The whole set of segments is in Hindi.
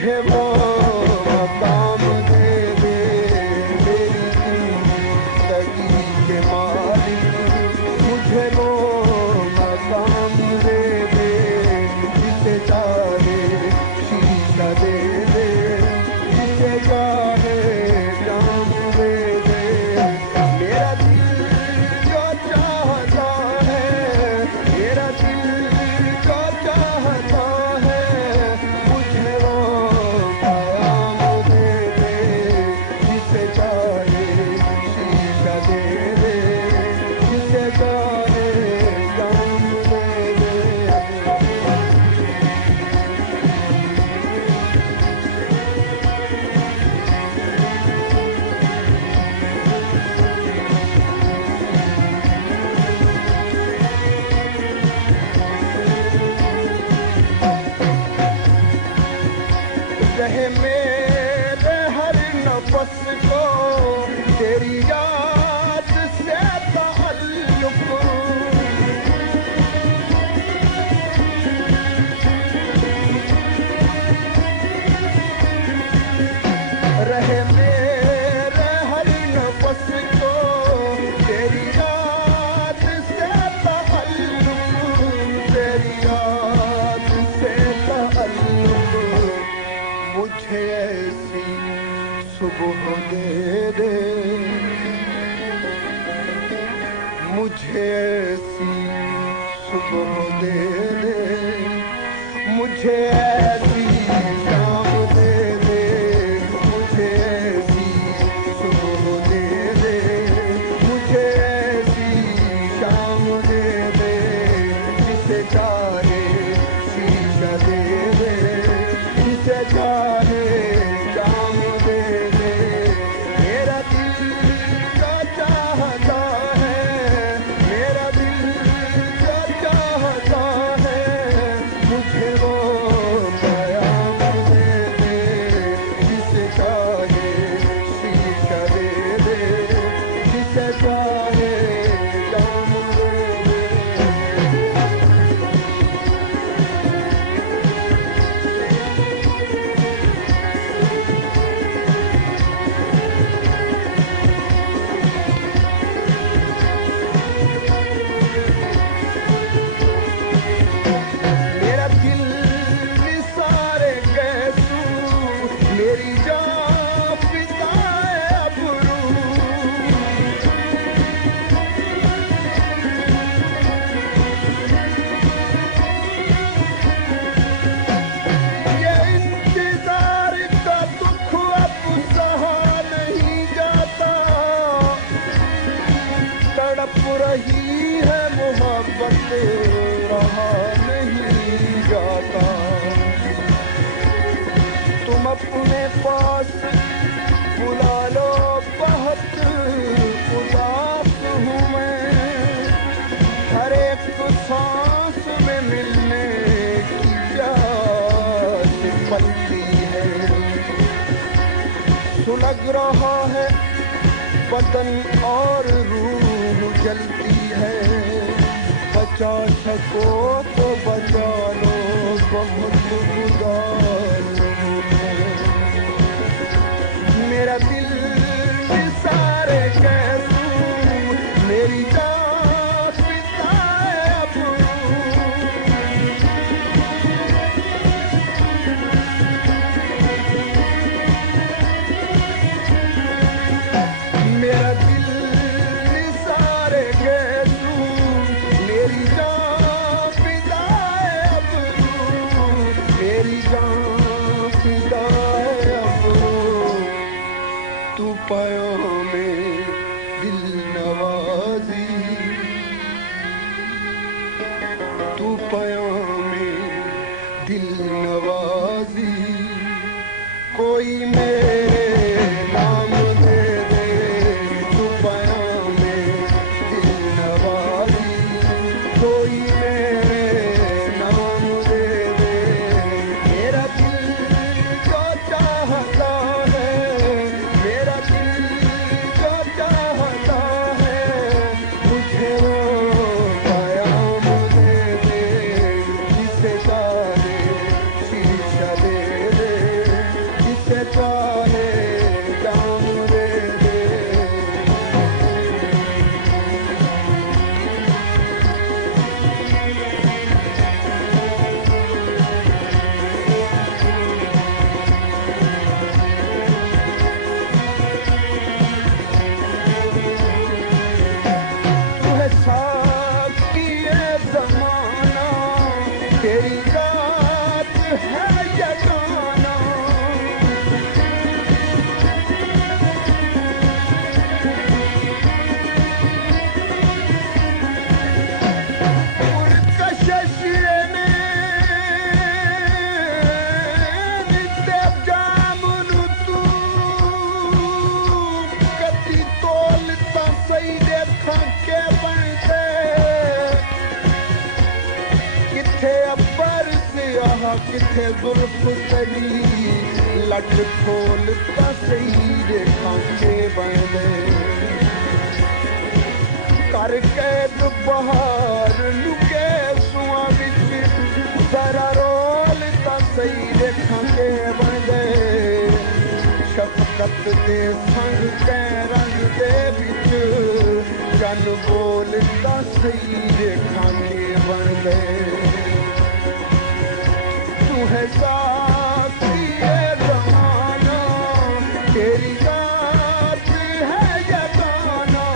मुझे वो मकाम दे दे मेरी जिंदगी के मालिक, मुझे वो मकाम दे दे जिसे चाहे शीशा दे दे, जिसे चाहे जाम दे दे। मेरा दिल जो चाहता है, मेरा दिल जो चाहता है, मुझे वो मकाम दे दे जिसे चाहे शीशा दे दे, जिसे चाहे जाम दे दे। रहे मेरे हर नफस को तेरी याद से ताल्लुक, रहे मेरे हर नफस को तेरी याद से ताल्लुक, तेरी याद से ताल्लुक। मुझे ऐसी सुबह दे दे, मुझे ऐसी सुबह दे दे, मुझे ऐसी शाम दे दे, मुझे ऐसी सुबह दे दे, मुझे ऐसी शाम दे दे, जिसे चाहे शीशा दे दे, जिसे चाहे जाम दे दे। मेरा दिल जो चाहता है, मेरा दिल जो चाहता है, मुझे वो कयाम दे दे जिसे चाहे शीशा दे दे, जिसे चाहे जाम दे दे। मेरा दिल निसारे गैसू, मेरी जान फिदाए अबरू। ये इंतजार का दुख अब सहा नहीं जाता, तड़प रही है मोहब्बत रहा नहीं जाता। तुम अपने पास बुला लो, बहुत उदास हूँ मैं, हर एक सांस में मिलने की प्यास पलती है। सुलग रहा है बदन और रूह जलती है, बचा सको तो बचा लो, बहुत गुजार मेरा दिल निसारे कैसू, मेरी जान फिदाए अबरू। मेरा दिल निसारे गैसू, मेरी जान फिदाए अबरू, मेरी जान फिदाए अबरू। तू पायों में दिल नवाजी, तू पायों में दिल नवाजी, कोई मेरे नाम दे दे, तू पायों में दिल नवाजी, कोई मेरे नाम दे दे। मेरा दिल जो चाहता है, मेरा दिल जो चाहता है, मुझे वो कयाम दे दे, जिसे चाहे शीशा दे दे, किथे जुल्फ सही लट खोल ता सही रेखा के बंदे कर कैद बहार लुके सुआ विच जरा रोल ता सही रेखा के बंदे शफकत दे संग कै रंग दे विच जन बोल ता सही रेखा के बंदे तू है साथी ज़माना तेरी बात है यगाना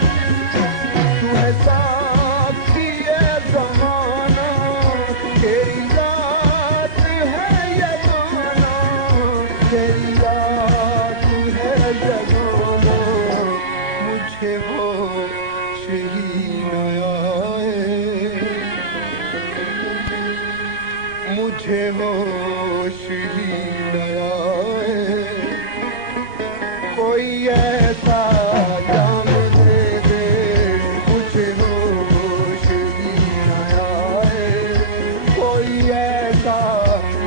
तू है साथी ज़माना तेरी बात है यगाना तेरी बात है यगाना मुझे होश ही न आए मुझे होश ही न आए कोई ऐसा जाम दे दे मुझे होश ही न आए कोई ऐसा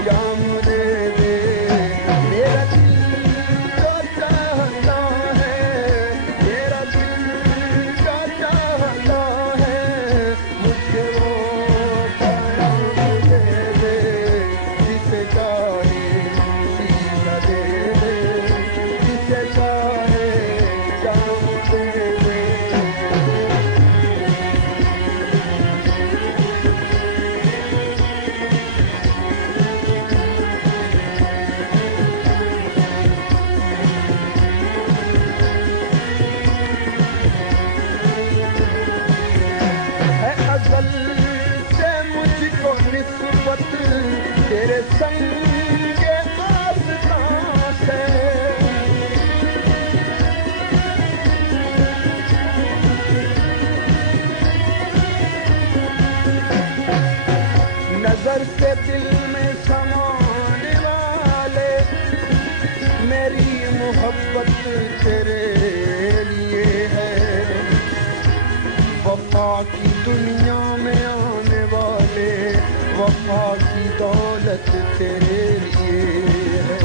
जाम दे दे मेरा दिल तो चाहता है मेरा दिल का चाहता है मुझे वो जाम दे दे जिसे चाहे शीला दे दे जिसे चाहे जाम दे दे है अज़ल से मुझको निस्बत तेरे संग आसमां से नजर से दिल में समाने वाले मेरी मोहब्बत तेरे लिए है वफा की दुनिया में आने वाले वफा की दौलत तेरे लिए है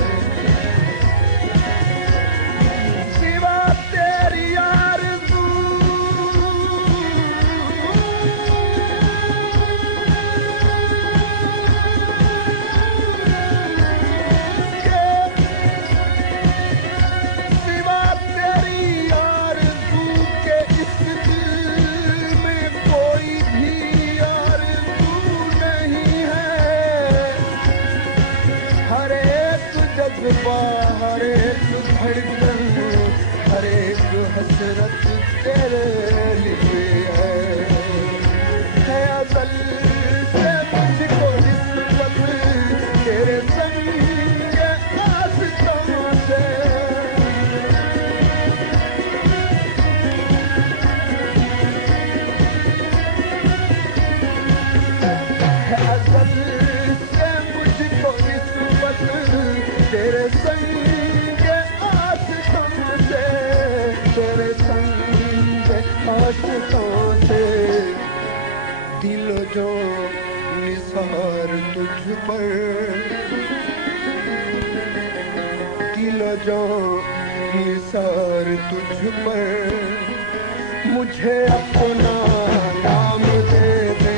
सिवा तेरी आरज़ू के सिवा तेरी आरज़ू के इस दिल में कोई भी आरज़ू नहीं है हर एक जज्बा हर एक धड़कन हर एक हसरत तेरे लिए है अज़ल से मुझको निस्बत तेरे संग आसमां से है अज़ल से मुझको निस्बत तेरे संग आसमां से तेरे संग आसमां से दिल जो निसार तुझ पर दिल जो निसार तुझ पर मुझे अपना नाम दे दे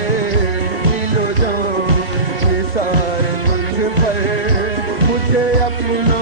दिल जो निसार तुझ पर मुझे अपना